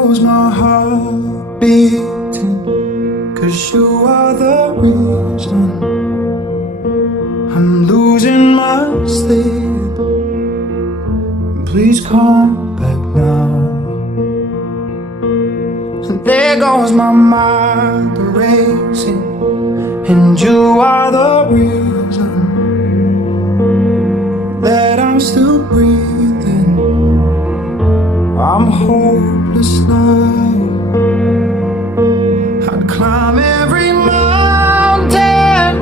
goes my heart beating, 'cause you are the reason I'm losing my sleep. Please come back now. And there goes my mind racing, and you are the reason that I'm still breathing. I'm hopeless now. I'd climb every mountain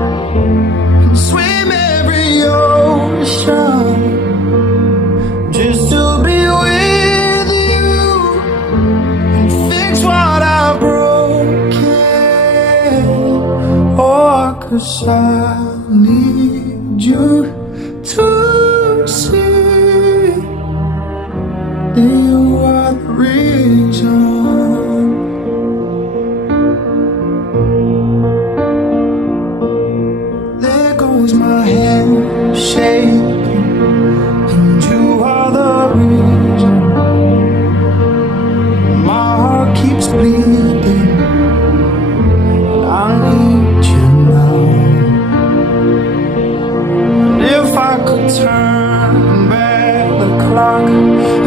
and swim every ocean just to be with you and fix what I've broken. Oh, 'cause I need you to see that you are the reason. There goes my hand shaking, and you are the reason. My heart keeps bleeding, and I need you now. And if I could turn back the clock,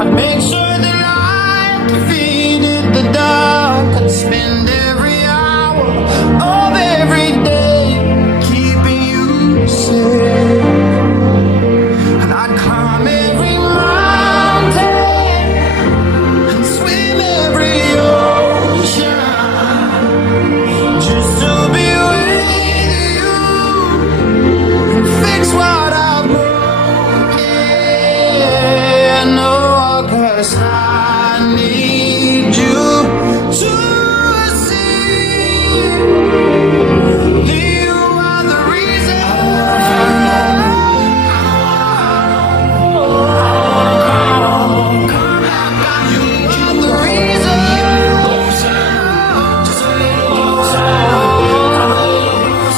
I'd make sure the light defeated the dark. I'd spend every hour of every day keeping you safe. And I'd climb every mountain and swim every ocean just to be with you and fix what I've broken. No, 'cause I need you to see that you are the reason. Come back, you are the reason. Just a little closer.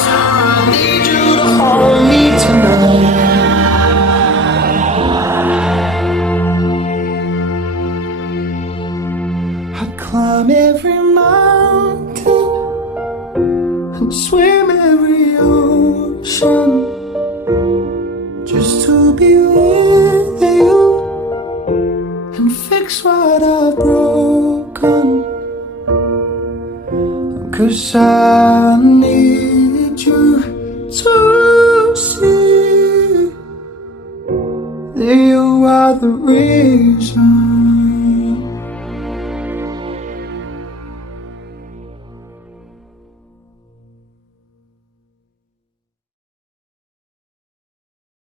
I need you to hold me tonight. I'd climb every mountain and swim every ocean just to be with you and fix what I've broken. 'Cause I need you to see that you are the reason.